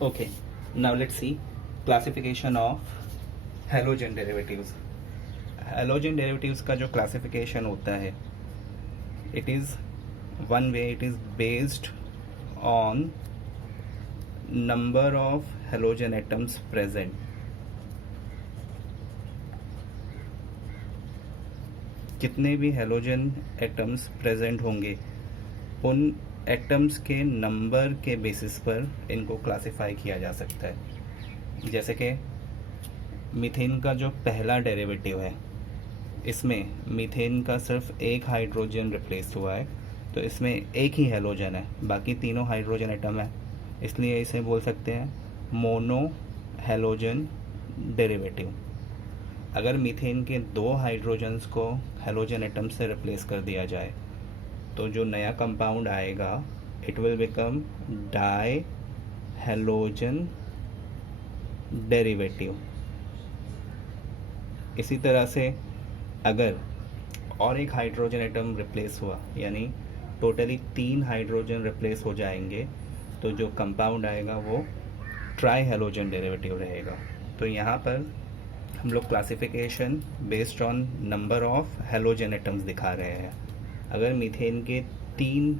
Okay, now let's see classification of halogen derivatives. Halogen derivatives का जो classification होता है, it is one way, it is based on number of halogen atoms present. कितने भी halogen atoms present होंगे उन atoms के number के बेसिस पर इनको क्लासिफाई किया जा सकता है। जैसे कि मीथेन का जो पहला डेरिवेटिव है, इसमें मीथेन का सिर्फ एक हाइड्रोजन रिप्लेस हुआ है, तो इसमें एक ही हेलोजन है, बाकी तीनों हाइड्रोजन एटम है, इसलिए इसे बोल सकते हैं मोनो हेलोजन डेरिवेटिव। अगर मीथेन के दो हाइड्रोजन्स को हेलोजन एटम से रिप्लेस कर दिया जाए तो जो नया कंपाउंड आएगा it will become die halogen derivative. इसी तरह से अगर और एक हाइड्रोजन एटम रिप्लेस हुआ, यानी टोटली 3 हाइड्रोजन रिप्लेस हो जाएंगे, तो जो कंपाउंड आएगा वो ट्राई हेलोजन डेरिवेटिव रहेगा। तो यहाँ पर हम लोग classification based on number of halogen atoms दिखा रहे हैं। अगर मीथेन के 3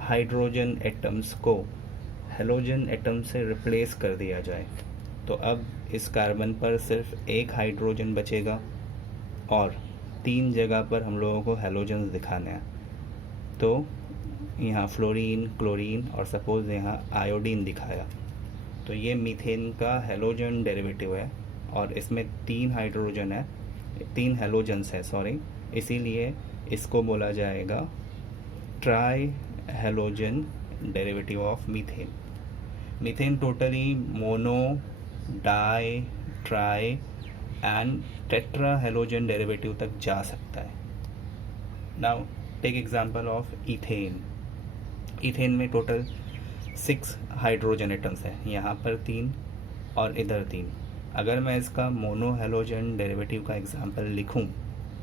हाइड्रोजन एटम्स को हेलोजन एटम से रिप्लेस कर दिया जाए तो अब इस कार्बन पर सिर्फ एक हाइड्रोजन बचेगा और 3 जगह पर हम लोगों को हेलोजन्स दिखाने हैं। तो यहाँ फ्लोरीन, क्लोरीन और सपोज यहाँ आयोडीन दिखाया, तो ये मीथेन का हेलोजन डेरिवेटिव है और इसमें 3 हाइड्रोजन है, 3 हेलोजन्स है सॉरी, इसीलिए इसको बोला जाएगा tri halogen derivative of methane. Methane totally mono, di, tri and tetra halogen derivative तक जा सकता है। Now take example of ethane. Ethane में टोटल 6 हाइड्रोजन एटम्स हैं, यहाँ पर 3 और इधर 3। अगर मैं इसका मोनो हेलोजन डेरिवेटिव का एग्जांपल लिखूं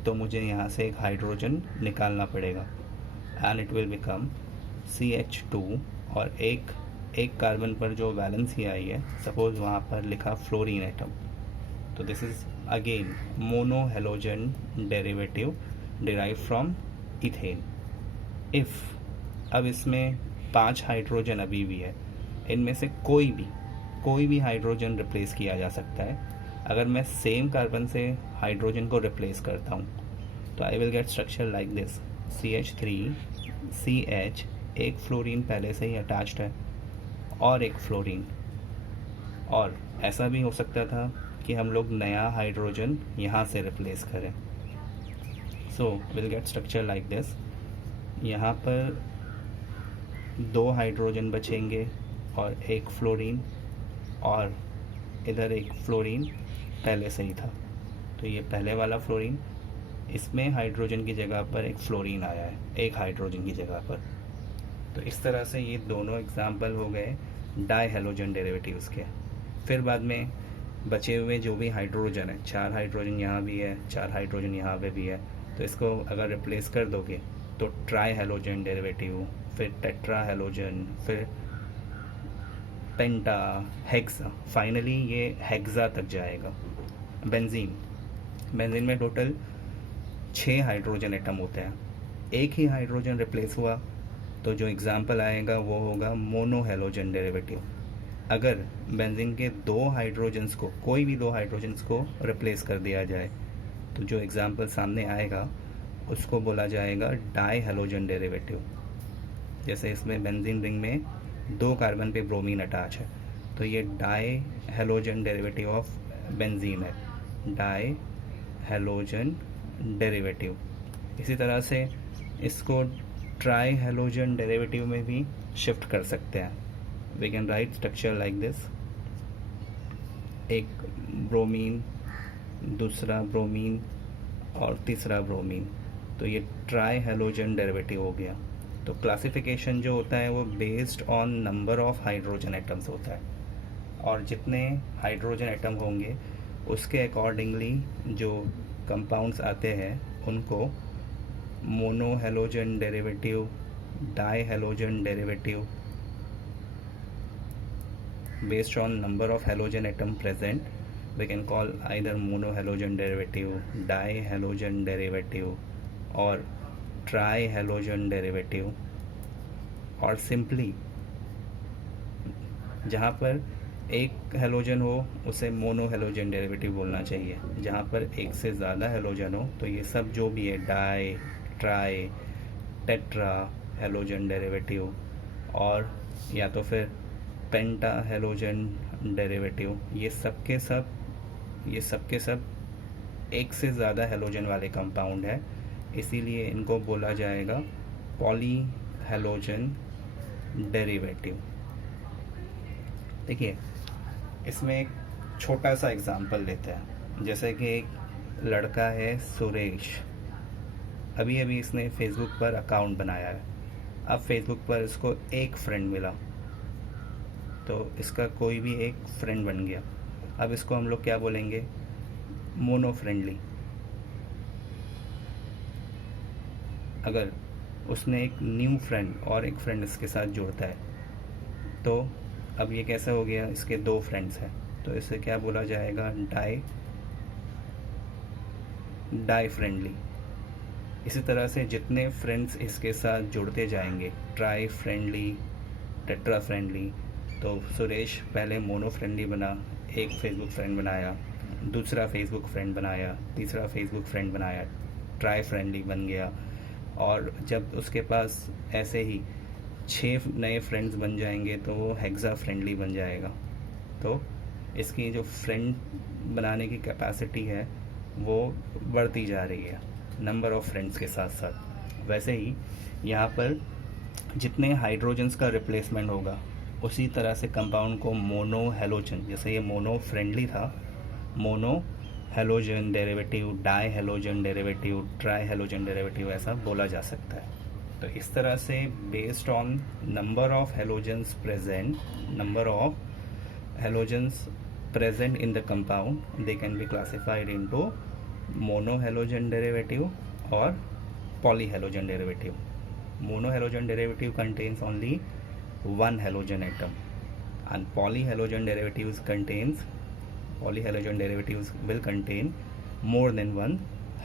तो मुझे यहाँ से एक हाइड्रोजन निकालना पड़ेगा and it will become CH2 और एक कार्बन पर जो वैलेंसी आई है, सपोज वहाँ पर लिखा फ्लोरीन एटम, तो this is again mono halogen derivative derive from ethane. If अब इसमें 5 हाइड्रोजन अभी भी है, इनमें से कोई भी हाइड्रोजन रिप्लेस किया जा सकता है। अगर मैं सेम कार्बन से हाइड्रोजन को रिप्लेस करता हूँ तो I will get structure like this CH3 CH, एक फ्लोरीन पहले से ही अटैच्ड है और एक फ्लोरीन, और ऐसा भी हो सकता था कि हम लोग नया हाइड्रोजन यहाँ से रिप्लेस करें। So will get structure like this, यहाँ पर 2 हाइड्रोजन बचेंगे और एक फ्लोरीन, और इधर एक फ्लोरीन पहले से ही था, तो ये पहले वाला फ्लोरीन, इसमें हाइड्रोजन की जगह पर एक फ्लोरीन आया है, एक हाइड्रोजन की जगह पर। तो इस तरह से ये दोनों एग्जाम्पल हो गए डाई हेलोजन डेरिवेटिव्स के। फिर बाद में बचे हुए जो भी हाइड्रोजन है, 4 हाइड्रोजन यहाँ भी है, 4 हाइड्रोजन यहाँ पे भी है, तो इसको अगर रिप्लेस कर दोगे तो ट्राई हेलोजन डेरिवेटिव, फिर टेट्रा हेलोजन, फिर पेंटा, हेक्सा, फाइनली ये हेक्सा तक जाएगा। बेंजीन में टोटल 6 हाइड्रोजन एटम होते हैं, एक ही हाइड्रोजन रिप्लेस हुआ तो जो एग्जाम्पल आएगा वो होगा मोनो हेलोजन डेरिवेटिव। अगर बेंजीन के 2 हाइड्रोजन्स को, कोई भी 2 हाइड्रोजन्स को रिप्लेस कर दिया जाए तो जो एग्जाम्पल सामने आएगा उसको बोला जाएगा डाई हेलोजन डेरिवेटिव। जैसे इसमें बेंजीन रिंग में 2 कार्बन पे ब्रोमीन अटैच है, तो ये die halogen derivative of benzene है, डाई हेलोजन डेरिवेटिव। इसी तरह से इसको ट्राई हेलोजन डेरिवेटिव में भी शिफ्ट कर सकते हैं। We can write structure like this, एक ब्रोमीन, दूसरा ब्रोमीन और तीसरा ब्रोमीन, तो ये ट्राई हेलोजन डेरिवेटिव हो गया। तो क्लासिफिकेशन जो होता है वो based on number of hydrogen atoms होता है, और जितने हाइड्रोजन एटम होंगे उसके अकॉर्डिंगली जो कंपाउंड्स आते हैं उनको mono halogen derivative, die halogen derivative, based on number of halogen atom present, we can call either monohalogen derivative, dihalogen derivative, or trihalogen derivative, और सिंपली जहाँ पर एक हेलोजन हो उसे मोनोहेलोजन डेरिवेटिव बोलना चाहिए। जहाँ पर एक से ज़्यादा हेलोजन हो तो ये सब जो भी है di, tri, tetra halogen derivative, और या तो फिर पेंटा हेलोजन डेरिवेटिव, ये सब के सब एक से ज़्यादा हेलोजन वाले कंपाउंड है, इसीलिए इनको बोला जाएगा पॉली हेलोजन डेरिवेटिव। देखिए, इसमें एक छोटा सा एग्जांपल लेते हैं। जैसे कि एक लड़का है सुरेश, अभी अभी इसने फेसबुक पर अकाउंट बनाया है। अब फेसबुक पर इसको एक फ्रेंड मिला, तो इसका कोई भी एक फ्रेंड बन गया। अब इसको हम लोग क्या बोलेंगे? Mono friendly. अगर उसने एक न्यू फ्रेंड और एक फ्रेंड इसके साथ जोड़ता है, तो अब ये कैसा हो गया? इसके दो फ्रेंड्स हैं, तो इसे क्या बोला जाएगा? Di friendly. इसी तरह से जितने फ्रेंड्स इसके साथ जुड़ते जाएंगे, ट्राई फ्रेंडली, टेट्रा फ्रेंडली, तो सुरेश पहले मोनो फ्रेंडली बना, एक फेसबुक फ्रेंड बनाया, दूसरा फेसबुक फ्रेंड बनाया, तीसरा फेसबुक फ्रेंड बनाया, ट्राई फ्रेंडली बन गया, और जब उसके पास ऐसे ही 6 नए फ्रेंड्स बन जाएंगे तो वो हेक्सा फ्रेंडली बन जाएगा। तो इसकी जो फ्रेंड बनाने की कैपेसिटी है वो बढ़ती जा रही है नंबर ऑफ फ्रेंड्स के साथ साथ। वैसे ही यहाँ पर जितने हाइड्रोजन्स का रिप्लेसमेंट होगा उसी तरह से कंपाउंड को मोनो हेलोजन, जैसे ये मोनो फ्रेंडली था, mono halogen derivative, die halogen derivative, try halogen derivative, ऐसा बोला जा सकता है। तो इस तरह से based on number of halogens present in the compound, they can be classified into monohalogen derivative or polyhalogen derivative. Monohalogen derivative contains only one halogen atom, and polyhalogen derivatives will contain more than one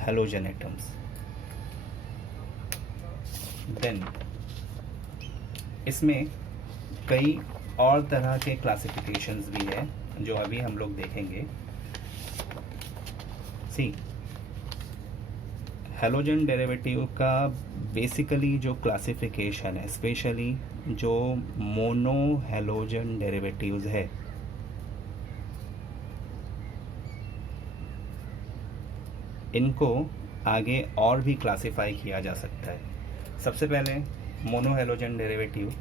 halogen atoms. Then इसमें कई और तरह के classifications भी है जो अभी हम लोग देखेंगे। सी, हेलोजन डेरिवेटिव का बेसिकली जो क्लासिफिकेशन है, स्पेशली जो मोनो हेलोजन डेरिवेटिव्स है, इनको आगे और भी क्लासिफाई किया जा सकता है। सबसे पहले mono halogen derivative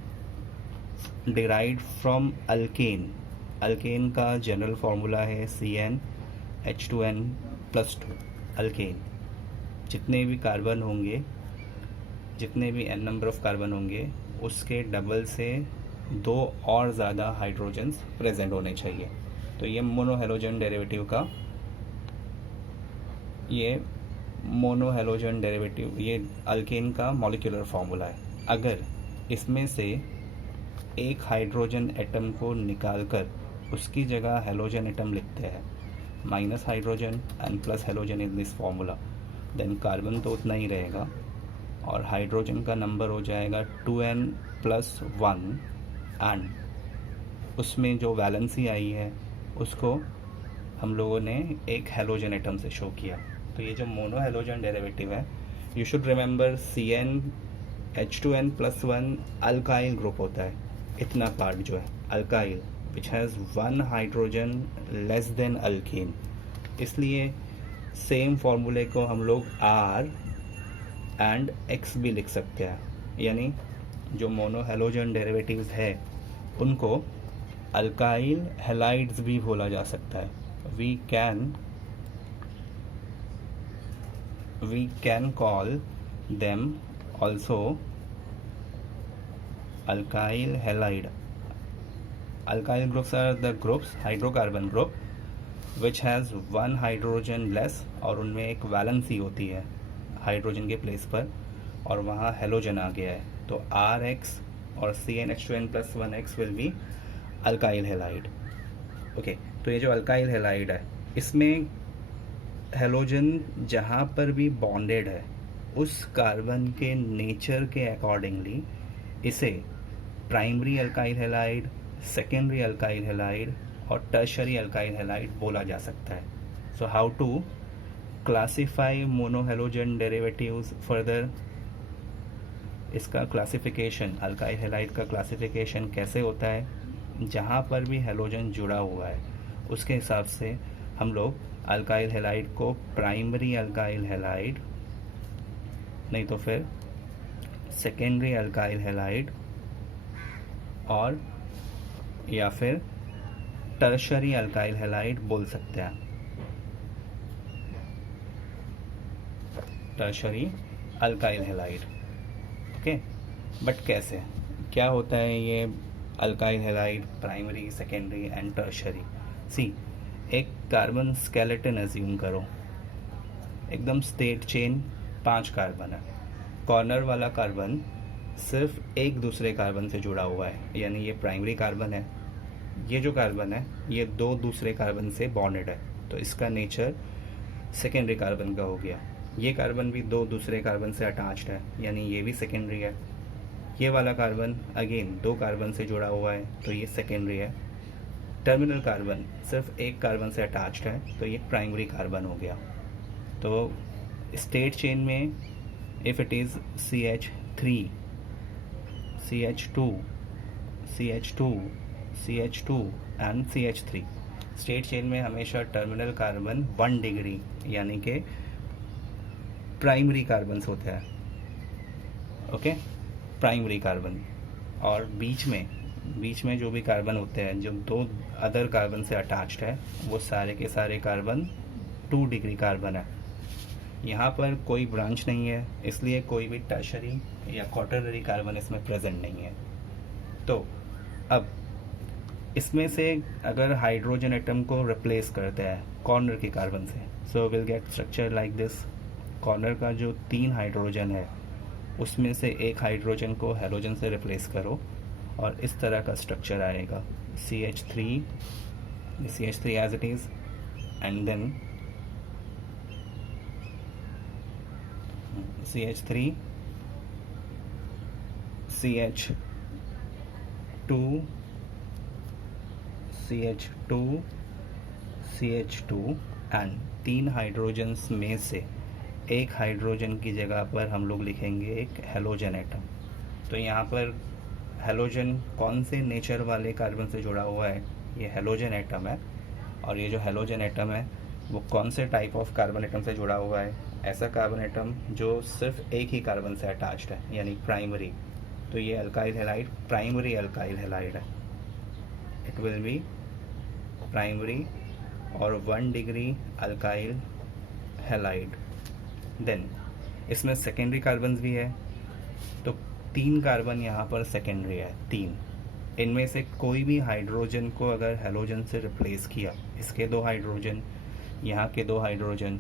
derived from alkane. Alkane का जनरल फार्मूला है CnH2n+2। अल्केन जितने भी कार्बन होंगे, जितने भी n नंबर ऑफ कार्बन होंगे, उसके डबल से 2 और ज़्यादा हाइड्रोजन्स प्रेजेंट होने चाहिए। तो ये मोनो हेलोजन डेरिवेटिव का, ये मोनो हेलोजन डेरिवेटिव, ये अल्केन का मॉलिक्यूलर फार्मूला है। अगर इसमें से एक हाइड्रोजन एटम को निकालकर उसकी जगह हेलोजन एटम लिखते हैं, minus hydrogen and plus halogen in this formula, then carbon तो उतना ही रहेगा और हाइड्रोजन का नंबर हो जाएगा 2n+1, एंड उसमें जो वैलेंसी आई है उसको हम लोगों ने एक हेलोजन एटम से शो किया। तो ये जो मोनो हेलोजन डेरिवेटिव है, you should remember CnH2n+1 alkyl group होता है। इतना पार्ट जो है alkyl, which has 1 hydrogen less than alkyne, इसलिए सेम फॉर्मूले को हम लोग R एंड X भी लिख सकते हैं। यानी जो मोनो हेलोजन डेरिवेटिव्स है उनको अल्काइल हेलाइड्स भी बोला जा सकता है। We can call them also alkyl halide. Alkyl groups are the groups, hydrocarbon group, which has 1 hydrogen less, और उनमें एक वैलेंसी होती है हाइड्रोजन के प्लेस पर, और वहाँ हेलोजन आ गया है। तो RX और CnH2n+1X will be alkyl halide. Okay, तो ये जो अल्काइल हैलाइड है, इसमें हेलोजन जहाँ पर भी बॉन्डेड है उस कार्बन के नेचर के अकॉर्डिंगली इसे primary alkyl halide, secondary alkyl halide और टर्शरी अल्काइल हैलाइड बोला जा सकता है। So how to classify monohalogen derivatives further, इसका क्लासिफिकेशन, अल्काइल हैलाइड का क्लासिफिकेशन कैसे होता है, जहाँ पर भी हेलोजन जुड़ा हुआ है उसके हिसाब से हम लोग अल्काइल हैलाइड को प्राइमरी अल्काइल हैलाइड, नहीं तो फिर सेकेंडरी अल्काइल हैलाइड और या फिर टर्शरी अल्काइल हैलाइड बोल सकते हैं। Tertiary alkyl halide. Okay, but कैसे, क्या होता है ये alkyl halide, primary, secondary and tertiary? See, एक कार्बन स्केलेटन एज्यूम करो, एकदम स्ट्रेट चेन, 5 कार्बन है। कॉर्नर वाला कार्बन सिर्फ एक दूसरे कार्बन से जुड़ा हुआ है, यानी ये प्राइमरी कार्बन है। ये जो कार्बन है ये 2 दूसरे कार्बन से बॉन्डेड है, तो इसका नेचर सेकेंडरी कार्बन का हो गया। ये कार्बन भी 2 दूसरे कार्बन से अटैच्ड है, यानी ये भी सेकेंडरी है। ये वाला कार्बन अगेन 2 कार्बन से जुड़ा हुआ है, तो ये सेकेंडरी है। टर्मिनल कार्बन सिर्फ एक कार्बन से अटैच्ड है, तो ये प्राइमरी कार्बन हो गया। तो स्टेट चेन में if it is CH3, CH2, CH2, CH2 and CH3, state chain में हमेशा टर्मिनल कार्बन 1 डिग्री यानी कि प्राइमरी कार्बन्स होते हैं। ओके, प्राइमरी कार्बन, और बीच में जो भी कार्बन होते हैं जो 2 अदर कार्बन से अटैच्ड है वो सारे के सारे कार्बन 2 डिग्री कार्बन है। यहाँ पर कोई ब्रांच नहीं है, इसलिए कोई भी टर्शरी या क्वाटरनरी कार्बन इसमें प्रेजेंट नहीं है। तो अब इसमें से अगर हाइड्रोजन एटम को रिप्लेस करते हैं कॉर्नर के कार्बन से, so will get structure like this. Corner का जो 3 हाइड्रोजन है उसमें से एक हाइड्रोजन को हेलोजन से रिप्लेस करो और इस तरह का स्ट्रक्चर आएगा, CH3 as it is, and then CH3, CH2, CH2, CH2 and 3 hydrogens में से एक हाइड्रोजन की जगह पर हम लोग लिखेंगे एक हेलोजन एटम। तो यहाँ पर हेलोजन कौन से नेचर वाले कार्बन से जुड़ा हुआ है, ये हेलोजन एटम है। और ये जो हेलोजन एटम है वो कौन से टाइप ऑफ कार्बन एटम से जुड़ा हुआ है, ऐसा कार्बन एटम जो सिर्फ एक ही कार्बन से अटैच्ड है, यानी प्राइमरी। तो ये alkyl halide primary alkyl halide है, इट विल बी प्राइमरी और 1 डिग्री अल्काइल हैलाइड। देन इसमें सेकेंडरी कार्बन भी है, तो 3 कार्बन यहाँ पर सेकेंडरी है, 3। इनमें से कोई भी हाइड्रोजन को अगर हेलोजन से रिप्लेस किया, इसके 2 हाइड्रोजन, यहाँ के 2 हाइड्रोजन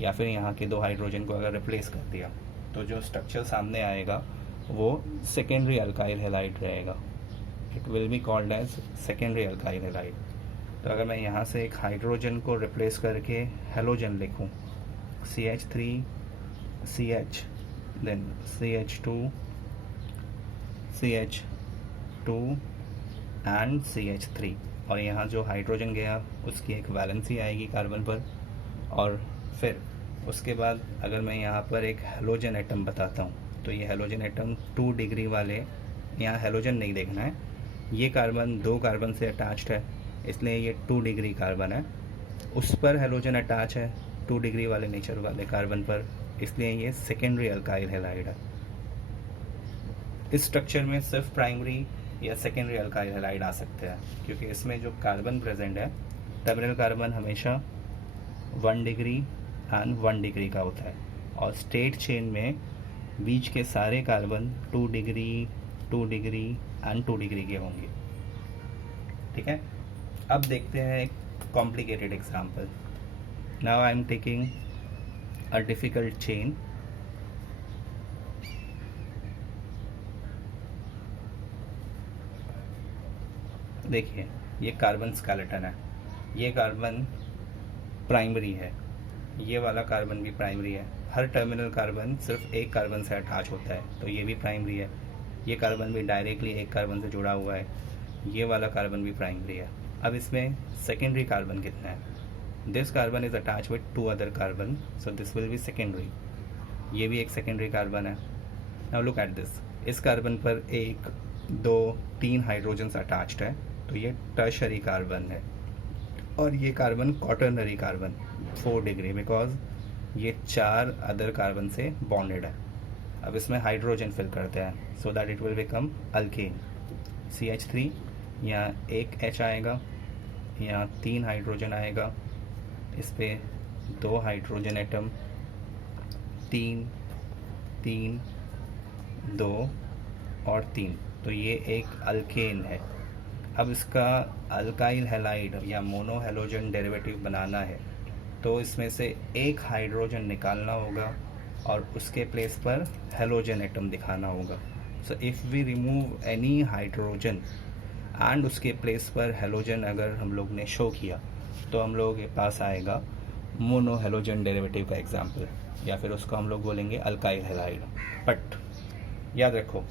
या फिर यहाँ के 2 हाइड्रोजन को अगर रिप्लेस कर दिया, तो जो स्ट्रक्चर सामने आएगा वो सेकेंडरी अल्काइल हैलाइड रहेगा। It will be called as secondary alkyl halide. तो अगर मैं यहाँ से एक हाइड्रोजन को रिप्लेस करके हेलोजन लिखूँ, CH3, CH, then CH2, CH2 and CH3, और यहाँ जो हाइड्रोजन गया उसकी एक वैलेंसी आएगी कार्बन पर। और फिर उसके बाद अगर मैं यहाँ पर एक हेलोजन एटम बताता हूँ, तो ये हेलोजन एटम 2 डिग्री वाले, यहाँ हेलोजन नहीं देखना है, ये कार्बन 2 कार्बन से अटैच्ड है, इसलिए ये 2 डिग्री कार्बन है। उस पर हेलोजन अटैच है 2 डिग्री वाले नेचर वाले कार्बन पर, इसलिए ये सेकेंडरी अल्काइल हैलाइड है। इस स्ट्रक्चर में सिर्फ प्राइमरी या सेकेंडरी अल्काइल हैलाइड आ सकते हैं, क्योंकि इसमें जो कार्बन प्रेजेंट है, टर्मिनल कार्बन हमेशा 1 डिग्री एंड 1 डिग्री का होता है, और स्टेट चेन में बीच के सारे carbon 2 degree, 2 degree and 2 degree के होंगे। ठीक है, अब देखते हैं एक complicated example. Now I am taking a difficult chain. देखिए ये कार्बन स्केलेटन है, ये कार्बन प्राइमरी है, ये वाला कार्बन भी प्राइमरी है। हर टर्मिनल कार्बन सिर्फ एक कार्बन से अटैच होता है, तो ये भी प्राइमरी है। ये कार्बन भी डायरेक्टली एक कार्बन से जुड़ा हुआ है, ये वाला कार्बन भी प्राइमरी है। अब इसमें सेकेंडरी कार्बन कितना है? This carbon is attach with 2 other carbon, so this will be secondary. ये भी एक सेकेंडरी कार्बन है। नाउ लुक एट दिस, इस कार्बन पर 1 2 3 हाइड्रोजन्स अटैच्ड है, तो ये टर्शरी कार्बन है। और ये carbon quaternary carbon 4 degree, because ये 4 अदर कार्बन से बॉन्डेड है। अब इसमें हाइड्रोजन फिल करते हैं, so that it will become alkane. CH3, यहाँ एक H आएगा, यहाँ 3 हाइड्रोजन आएगा, इस पे 2 हाइड्रोजन एटम, 3 3 2 और 3, तो ये एक अल्केन है। अब इसका अल्काइल हैलाइड या मोनो हैलोजन डेरिवेटिव बनाना है, तो इसमें से एक हाइड्रोजन निकालना होगा और उसके प्लेस पर हैलोजन एटम दिखाना होगा। So if we remove any hydrogen and उसके प्लेस पर हैलोजन अगर हम लोग ने शो किया, तो हम लोग के पास आएगा मोनो हैलोजन डेरिवेटिव का एग्जाम्पल, या फिर उसको हम लोग बोलेंगे अल्काइल हैलाइड। बट याद रखो,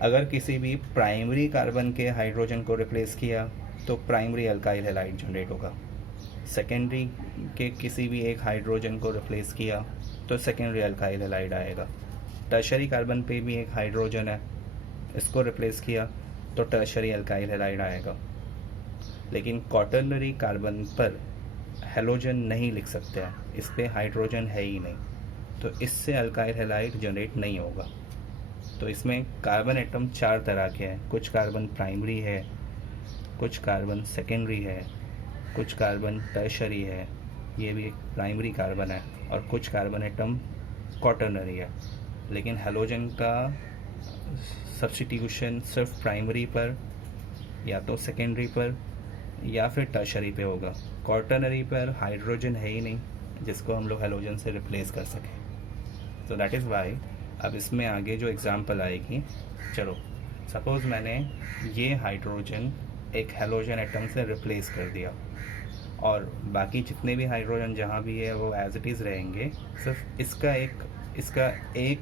अगर किसी भी प्राइमरी कार्बन के हाइड्रोजन को रिप्लेस किया तो प्राइमरी अल्काइल हैलाइड जनरेट होगा। सेकेंडरी के किसी भी एक हाइड्रोजन को रिप्लेस किया तो सेकेंडरी अल्काइल हैलाइड आएगा। टर्शरी कार्बन पे भी एक हाइड्रोजन है, इसको रिप्लेस किया तो टर्शरी अल्काइल हैलाइड आएगा। लेकिन क्वाटरनरी कार्बन पर हैलोजन नहीं लिख सकते हैं, इस पे हाइड्रोजन है ही नहीं, तो इससे अल्काइल हैलाइड जनरेट नहीं होगा। तो इसमें कार्बन एटम 4 तरह के हैं, कुछ कार्बन प्राइमरी है, कुछ कार्बन सेकेंडरी है, कुछ कार्बन टर्शरी है, ये भी एक प्राइमरी कार्बन है, और कुछ कार्बन एटम क्वाटरनरी है। लेकिन हैलोजन का सब्स्टिट्यूशन सिर्फ प्राइमरी पर या तो सेकेंडरी पर या फिर टर्शरी पे होगा। क्वाटरनरी पर हाइड्रोजन है ही नहीं जिसको हम लोग हैलोजन से रिप्लेस कर सकें, तो दैट इज़ वाई अब इसमें आगे जो एग्जांपल आएगी, चलो सपोज़ मैंने ये हाइड्रोजन एक हैलोजन एटम से रिप्लेस कर दिया और बाकी जितने भी हाइड्रोजन जहाँ भी है वो एज इट इज़ रहेंगे, सिर्फ इसका एक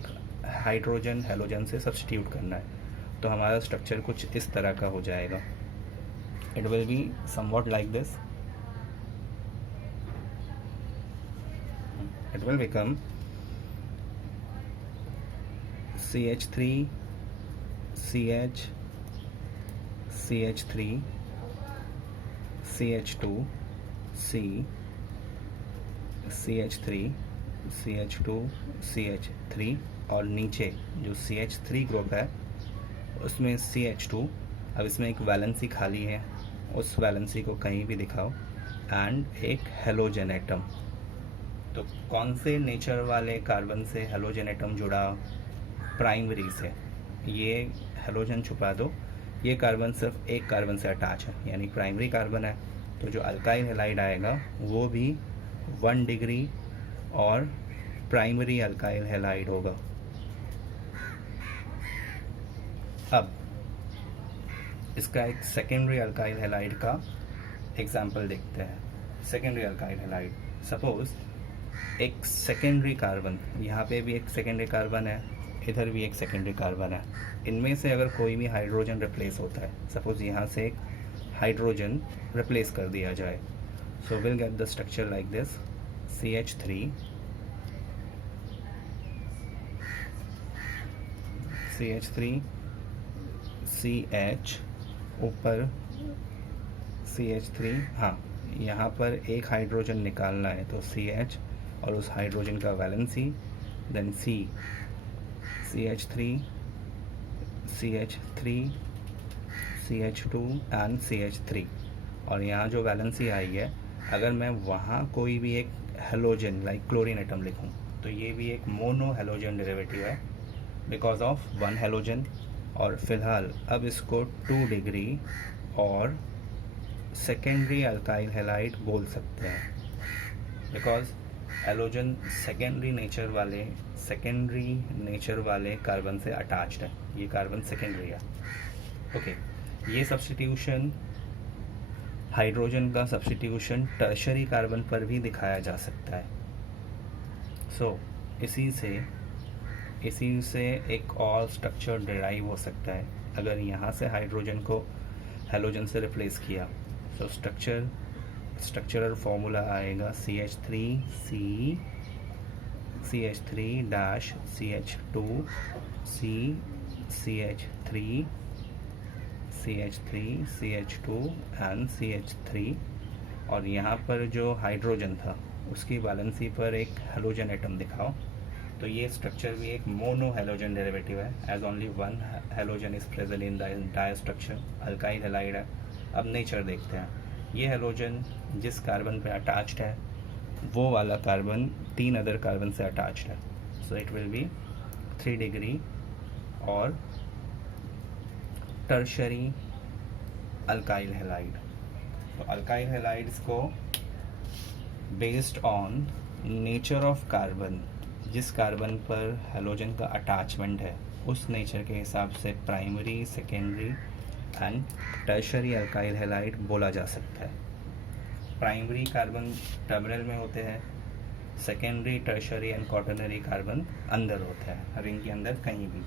हाइड्रोजन हैलोजन से सब्स्टिट्यूट करना है, तो हमारा स्ट्रक्चर कुछ इस तरह का हो जाएगा। It will be somewhat like this, it will become CH3 CH CH3 CH2 C CH3 CH2 CH3 और नीचे जो CH3 ग्रुप है उसमें CH2। अब इसमें एक वैलेंसी खाली है, उस वैलेंसी को कहीं भी दिखाओ, एंड एक हैलोजन एटम। तो कौन से नेचर वाले कार्बन से हैलोजन एटम जुड़ा? प्राइमरी से। ये हैलोजन छुपा दो, ये कार्बन सिर्फ एक कार्बन से अटैच है, यानी प्राइमरी कार्बन है, तो जो अल्काइल हैलाइड आएगा वो भी 1 डिग्री और प्राइमरी अल्काइल हैलाइड होगा। अब इसका एक सेकेंडरी अल्काइल हैलाइड का एग्जाम्पल देखते हैं। सेकेंडरी अल्काइल हैलाइड, सपोज एक सेकेंडरी कार्बन, यहाँ पे भी एक सेकेंडरी कार्बन है, इधर भी एक सेकेंडरी कार्बन है, इनमें से अगर कोई भी हाइड्रोजन रिप्लेस होता है, सपोज यहाँ से एक हाइड्रोजन रिप्लेस कर दिया जाए, so will get the structure like this, CH3 CH ऊपर CH3, हाँ यहाँ पर एक हाइड्रोजन निकालना है, तो CH और उस हाइड्रोजन का valency, then CH3 CH3 CH2 and CH3, और यहाँ जो वैलेंसी आई है, अगर मैं वहाँ कोई भी एक हैलोजन लाइक क्लोरीन एटम लिखूँ, तो ये भी एक मोनो हैलोजन डेरिवेटिव है बिकॉज ऑफ 1 हैलोजन। और फिलहाल अब इसको 2 डिग्री और सेकेंडरी अल्काइल हैलाइड बोल सकते हैं, बिकॉज हैलोजन सेकेंडरी नेचर वाले कार्बन से अटैच्ड है, ये कार्बन सेकेंडरी है। ओके, ये सब्स्टिट्यूशन हाइड्रोजन का सब्स्टिट्यूशन टर्शरी कार्बन पर भी दिखाया जा सकता है। सो इसी से एक और स्ट्रक्चर डिराइव हो सकता है। अगर यहाँ से हाइड्रोजन को हेलोजन से रिप्लेस किया तो स्ट्रक्चरल फॉर्मूला आएगा CH3 एंड CH3 और यहाँ पर जो हाइड्रोजन था उसकी वैलेंसी पर एक हेलोजन एटम दिखाओ। तो ये स्ट्रक्चर भी एक मोनो हेलोजन डेरिवेटिव है, as only one halogen is present in the entire structure. Alkyl halide है। अब नेचर देखते हैं। ये हेलोजन जिस कार्बन पे अटैच्ड है वो वाला कार्बन 3 अदर कार्बन से अटैच्ड है, so it will B 3 degree और टर्शरी अल्काइल हैलाइड। तो अल्काइल हैलाइड्स को based on nature of carbon, जिस कार्बन पर हेलोजन का अटैचमेंट है उस नेचर के हिसाब से primary, secondary and tertiary alkyl halide बोला जा सकता है। प्राइमरी कार्बन टर्मिनल में होते हैं, secondary, tertiary and quaternary carbon अंदर होता है रिंग के अंदर कहीं भी।